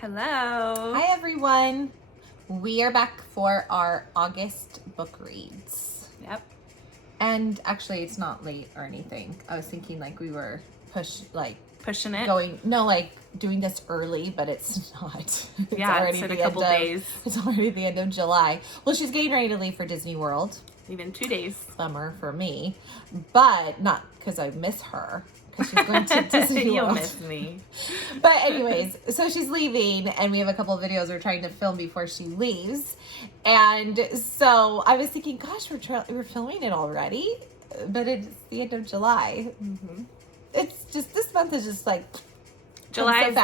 Hello. Hi everyone. We are back for our August book reads. Yep. And actually it's not late or anything. I was thinking like we were pushing it. Doing this early, but it's not. It's it's in a couple days. It's already the end of July. Well, she's getting ready to leave for Disney World. Even 2 days. Summer for me. But not because I miss her. Because she's going to Disney World. You'll miss me. But anyways, so she's leaving and we have a couple of videos we're trying to film before she leaves. And so I was thinking, gosh, we're filming it already, but it's the end of July. Mm-hmm. It's just, this month is just like, July's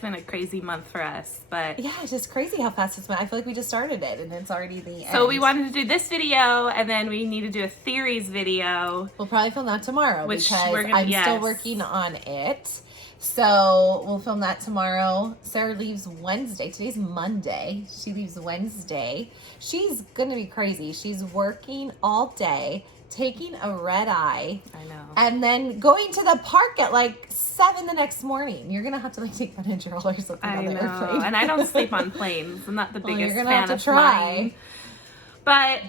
been a crazy month for us, but yeah, it's just crazy how fast it's been. I feel like we just started it and it's already the end. So we wanted to do this video and then we need to do a theories video. We'll probably film that tomorrow because I'm yes. still working on it. So we'll film that tomorrow. Sarah leaves Wednesday. Today's Monday. She leaves Wednesday. She's going to be crazy. She's working all day, taking a red eye. I know. And then going to the park at like 7 the next morning. You're going to have to like take Benadryl or something on the airplane. And I don't sleep on planes. I'm not the biggest you're gonna fan have to of try. mine. But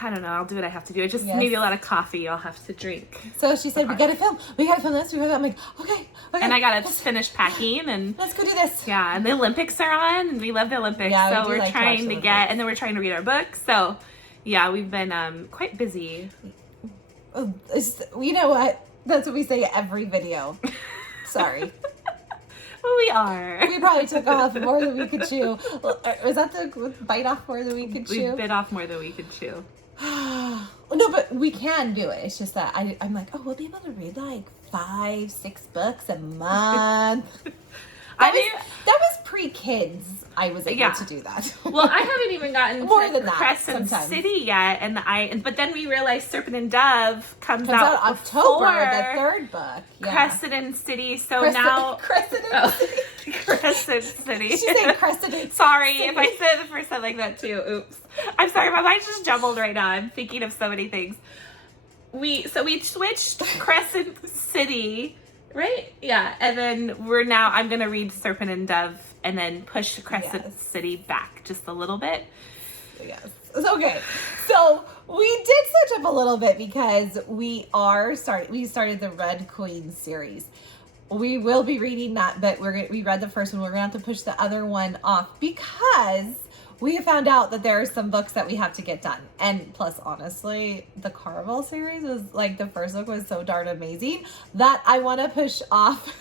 I don't know. I'll do what I have to do. It's just maybe a lot of coffee I'll have to drink. So she said, we got to film this. We got to film that. I'm like, okay. And I got to finish packing. And let's go do this. Yeah. And the Olympics are on. And we love the Olympics. Yeah, so we're trying to get, and then we're trying to read our books. So yeah, we've been quite busy. You know what? That's what we say every video. Sorry. Well, we are. We probably took off more than we could chew. Was that the bite off more than we could chew? We bit off more than we could chew. No, but we can do it. It's just that I'm like, we'll be able to read like 5-6 books a month. That was pre-kids. I was able to do that. Well, I haven't even gotten more to than Crescent City yet, but then we realized Serpent and Dove comes out October, the third book. Yeah. Crescent City. So now Crescent City. She said Crescent. Sorry if I said it the first time like that too. Oops. I'm sorry. My mind's just jumbled right now. I'm thinking of so many things. We switched Crescent City. Right? Yeah. And then I'm going to read Serpent and Dove and then push Crescent City back just a little bit. Yes. Okay. So we did switch up a little bit because we started the Red Queen series. We will be reading that, but we read the first one. We're going to have to push the other one off because we have found out that there are some books that we have to get done. And plus, honestly, the Caraval series was like, the first book was so darn amazing that I want to push off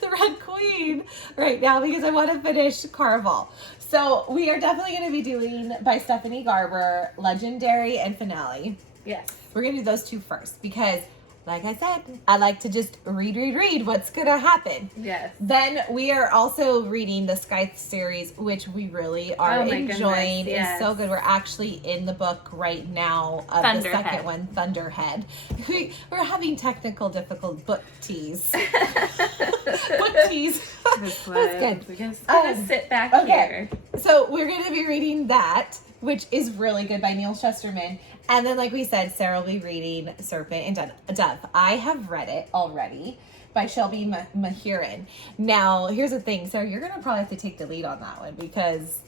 the Red Queen right now because I want to finish Caraval. So we are definitely going to be doing, by Stephanie Garber, Legendary and Finale. Yes. We're going to do those two first because, like I said, I like to just read what's going to happen. Yes. Then we are also reading the Scythe series, which we really are enjoying. Yes. It's so good. We're actually in the book right now of the second one, Thunderhead. We're having technical book tease. Book tease. That's good. We're going to sit back here. So we're going to be reading that, which is really good, by Neal Shusterman. And then, like we said, Sarah will be reading Serpent and Dove. I have read it already, by Shelby Mahurin. Now, here's the thing. So you're going to probably have to take the lead on that one because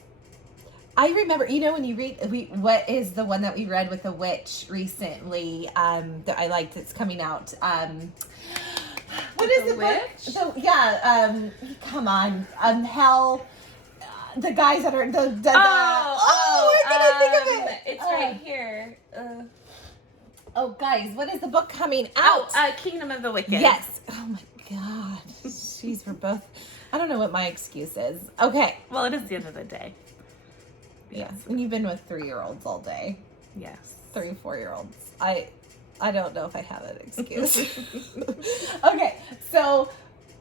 I remember, when you read, what is the one that we read with the witch recently that I liked that's coming out? What is the witch? Come on. Hell. The guys that are I couldn't think of it. It's right here. Guys, what is the book coming out? Kingdom of the Wicked. Yes. Oh my God. Jeez, we're both. I don't know what my excuse is. Okay. Well, it is the end of the day. Yes. When you've been with 3-year-olds all day. Yes. 3-4-year-olds. I don't know if I have an excuse. Okay. So,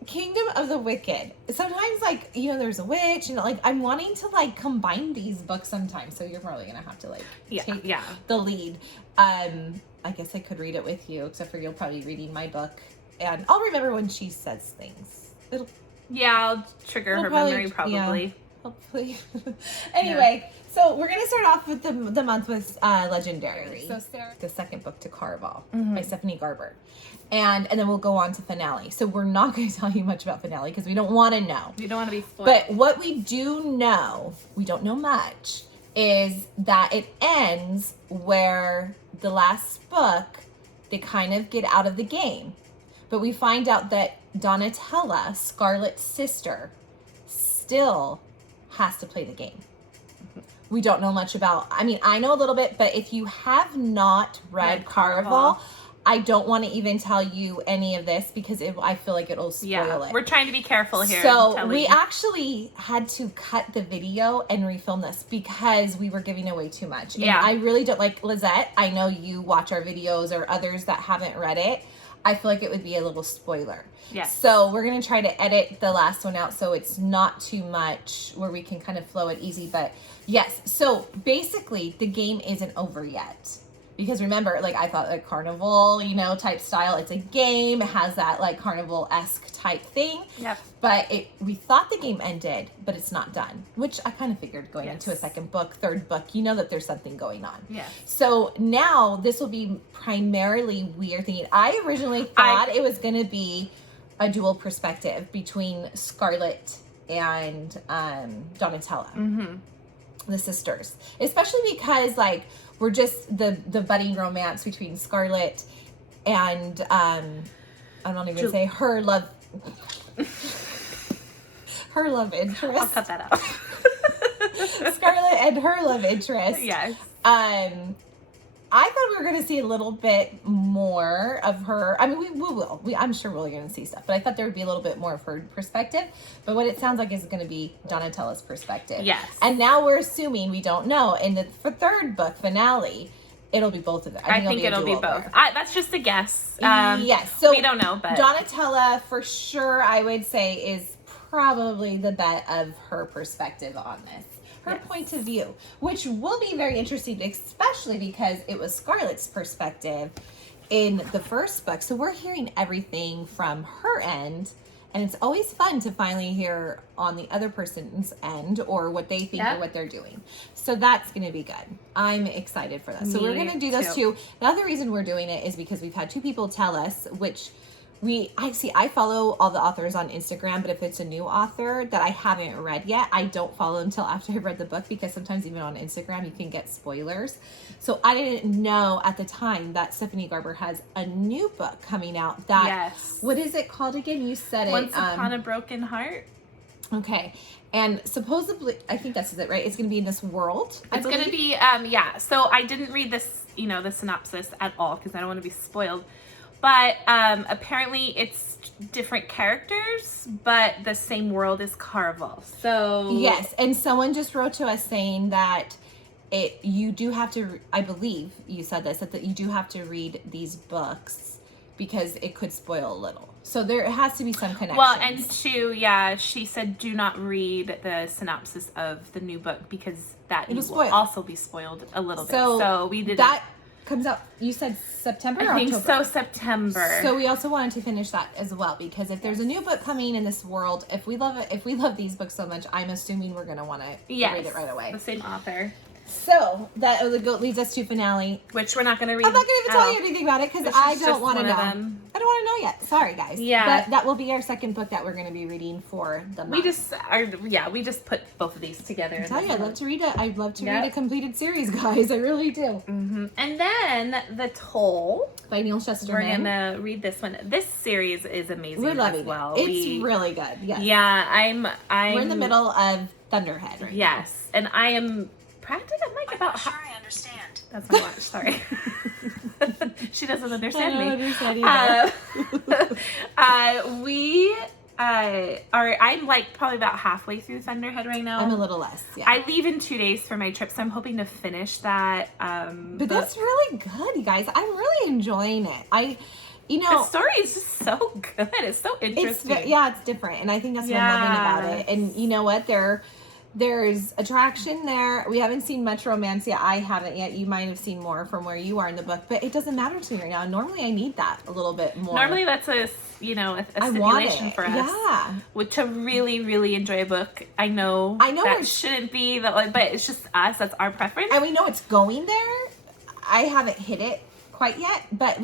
Kingdom of the Wicked. Sometimes, there's a witch, and I'm wanting to combine these books sometimes. So you're probably gonna have to take the lead. I guess I could read it with you, except for you'll probably be reading my book, and I'll remember when she says things. I'll trigger her memory probably. Yeah, hopefully. Anyway, so we're gonna start off with the month with Legendary. So Sarah, the second book to Caraval by Stephanie Garber. And then we'll go on to finale. So we're not going to tell you much about finale because we don't want to know. You don't want to be spoiled. But what we do know, we don't know much, is that it ends where the last book, they kind of get out of the game. But we find out that Donatella, Scarlet's sister, still has to play the game. We don't know much about, I mean, I know a little bit, but if you have not read Caraval, I don't want to even tell you any of this because I feel like it'll spoil it. We're trying to be careful here. So we actually had to cut the video and refilm this because we were giving away too much. And I really don't like Lizette. I know you watch our videos or others that haven't read it. I feel like it would be a little spoiler. Yeah. So we're going to try to edit the last one out so it's not too much where we can kind of flow it easy. But yes, so basically the game isn't over yet. Because remember, like I thought like carnival, type style. It's a game. It has that like carnival-esque type thing. Yep. But we thought the game ended, but it's not done. Which I kind of figured going into a second book, third book, that there's something going on. Yeah. So now this will be primarily weird thinking. I originally thought it was going to be a dual perspective between Scarlet and Donatella. Mm-hmm. The sisters. Especially because like we're just the budding romance between Scarlet and I don't even say her love interest. I'll cut that out. Scarlet and her love interest. Yes. I thought we were going to see a little bit more of her. I mean, we will. I'm sure we're going to see stuff. But I thought there would be a little bit more of her perspective. But what it sounds like is going to be Donatella's perspective. Yes. And now we're assuming, we don't know, in the third book finale, it'll be both of them. I think it'll be both. That's just a guess. Yes. So we don't know, but Donatella, for sure, I would say, is probably the bet of her perspective on this. Her point of view, which will be very interesting, especially because it was Scarlet's perspective in the first book. So we're hearing everything from her end, and it's always fun to finally hear on the other person's end or what they think or what they're doing. So that's going to be good. I'm excited for that. So we're going to do those two. The other reason we're doing it is because we've had two people tell us, which I follow all the authors on Instagram, but if it's a new author that I haven't read yet, I don't follow them until after I've read the book because sometimes even on Instagram you can get spoilers. So I didn't know at the time that Stephanie Garber has a new book coming out that, what is it called again? You said Once Upon a Broken Heart. Okay. And supposedly, I think that's it, right? It's going to be in this world. It's going to be, So I didn't read this, the synopsis at all because I don't want to be spoiled. But apparently it's different characters, but the same world as Caraval. So yes, and someone just wrote to us saying that you do have to. I believe you said this that you do have to read these books because it could spoil a little. So there has to be some connection. Well, and two, she said do not read the synopsis of the new book because that will also be spoiled a little bit. So we did that. Comes out, you said September or October? I think so, September. So we also wanted to finish that as well because if there's a new book coming in this world, if we love these books so much, I'm assuming we're going to want to read it right away. The same author. So that leads us to finale, which we're not going to read. I'm not going to even tell you anything about it because I don't want to know. I don't want to know yet. Sorry, guys. Yeah, but that will be our second book that we're going to be reading for the month. We just put both of these together. I tell you, I'd love to read it. I'd love to read a completed series, guys. I really do. Mm-hmm. And then The Toll by Neal Shusterman. We're gonna read this one. This series is amazing. We're loving as well. It's really good. Yes. Yeah, I'm. We're in the middle of Thunderhead right now. And I am. Practically, I'm like about. Sure, I understand. That's my watch. Sorry, she doesn't understand me. I don't understand either. I'm like probably about halfway through Thunderhead right now. I'm a little less. Yeah. I leave in 2 days for my trip, so I'm hoping to finish that. But that's really good, you guys. I'm really enjoying it. The story is just so good. It's so interesting. It's different, and I think that's what I'm loving about it. And you know what? There's attraction there. We haven't seen much romance yet. I haven't yet. You might have seen more from where you are in the book, but it doesn't matter to me right now. Normally, I need that a little bit more. Normally, that's a stipulation for us. Yeah. To really, really enjoy a book. I know that shouldn't be, but it's just us. That's our preference. And we know it's going there. I haven't hit it quite yet, but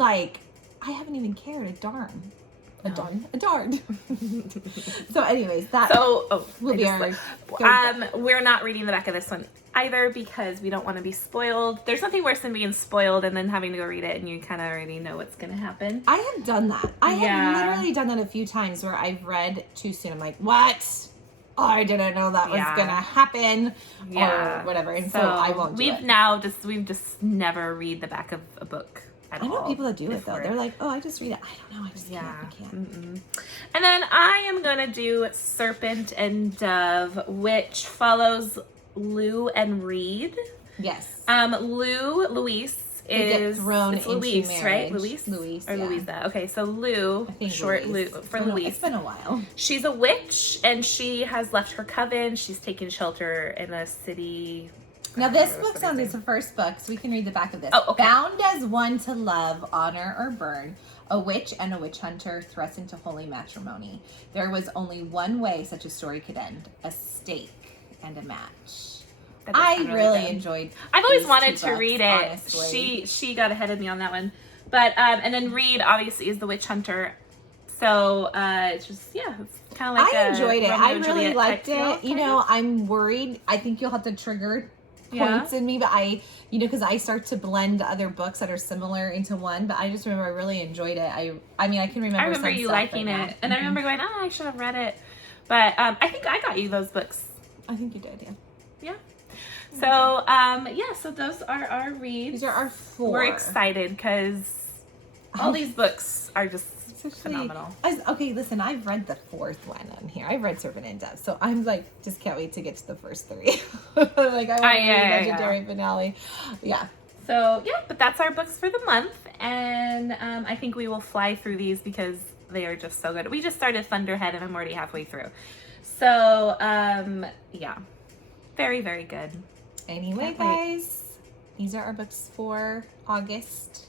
I haven't even cared a darn. A No. darn. So anyways, that will be our we're not reading the back of this one either because we don't want to be spoiled. There's nothing worse than being spoiled and then having to go read it and you kind of already know what's going to happen. I have done that. I have literally done that a few times where I've read too soon. I'm like, what? Oh, I didn't know that was going to happen or whatever. And so I won't do it. We've just never read the back of a book. I know people that do it though. They're like, oh, I just read it. I don't know. I just can't. I can't. Mm-mm. And then I am going to do Serpent and Dove, which follows Lou and Reed. Yes. Luis is thrown into Luis, marriage. Right? Luis or Louisa. Okay, so Lou, short Lou for Luis. It's been a while. She's a witch and she has left her coven. She's taken shelter in a city. Now this book sounds like the first book, so we can read the back of this. Oh, okay. Bound as one to love, honor, or burn, a witch and a witch hunter thrust into holy matrimony. There was only one way such a story could end: a stake and a match. I really enjoyed. I've always wanted to books, read it. honestly. She got ahead of me on that one, but and then Reed obviously is the witch hunter. So it's just it's kind of like I enjoyed it. I really liked it. You know, I'm worried. I think you'll have to trigger points in me, but because I start to blend other books that are similar into one. But I just remember I really enjoyed it. I mean, I can remember. I remember you liking it, and I remember going, I should have read it. But I think I got you those books. I think you did, yeah. So so those are our reads. These are our 4. We're excited because all these books are just phenomenal. Okay, listen, I've read the 4th one on here. I've read Serpent and Dove, so I'm like, just can't wait to get to the first 3. Like, I want to read Legendary finale. Yeah. So, but that's our books for the month, and I think we will fly through these because they are just so good. We just started Thunderhead, and I'm already halfway through. So, very, very good. Anyway, guys, these are our books for August.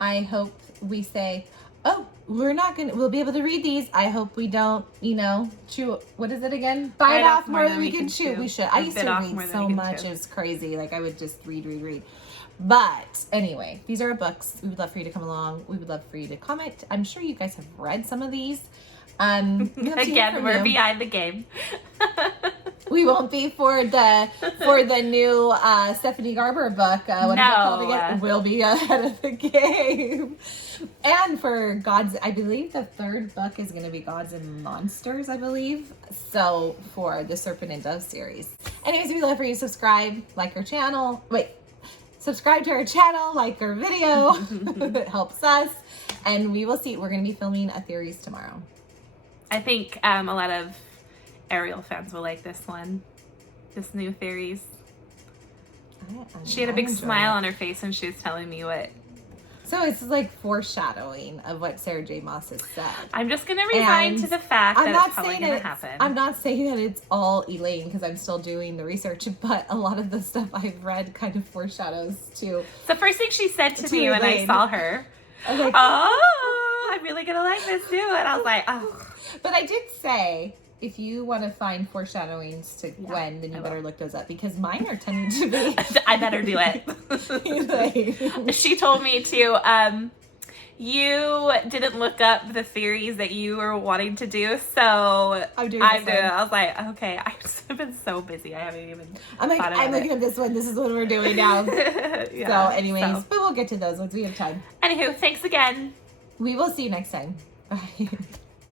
I hope we say, we'll be able to read these. I hope we don't, chew. What is it again? Bite off more than we can chew. We should. I used to read so much. It was crazy. Like, I would just read. But anyway, these are our books. We would love for you to come along. We would love for you to comment. I'm sure you guys have read some of these. Again, we're behind the game. We won't be for the new Stephanie Garber book. What is it called again? We'll be ahead of the game. And for I believe the 3rd book is going to be Gods and Monsters, I believe. So for the Serpent and Dove series. Anyways, we'd love for you to subscribe, like our channel. Subscribe to our channel, like our video. It helps us. And we will see. We're going to be filming a theories tomorrow. I think a lot of Ariel fans will like this one. This new theories. She had a big smile on her face when she was telling me what. So it's like foreshadowing of what Sarah J. Maas has said. I'm just going to resign to the fact that it's probably going to happen. I'm not saying that it's all Elaine because I'm still doing the research, but a lot of the stuff I've read kind of foreshadows to. The first thing she said to me when I saw her, I was like, I'm really going to like this too. And I was like, But I did say, if you want to find foreshadowings to Gwen, then you better look those up because mine are tending to be. I better do it. She told me to. You didn't look up the theories that you were wanting to do, so I'm doing it. I was like, okay, I've been so busy. I haven't even. I'm looking at this one. This is what we're doing now. But we'll get to those once we have time. Anywho, thanks again. We will see you next time. Bye.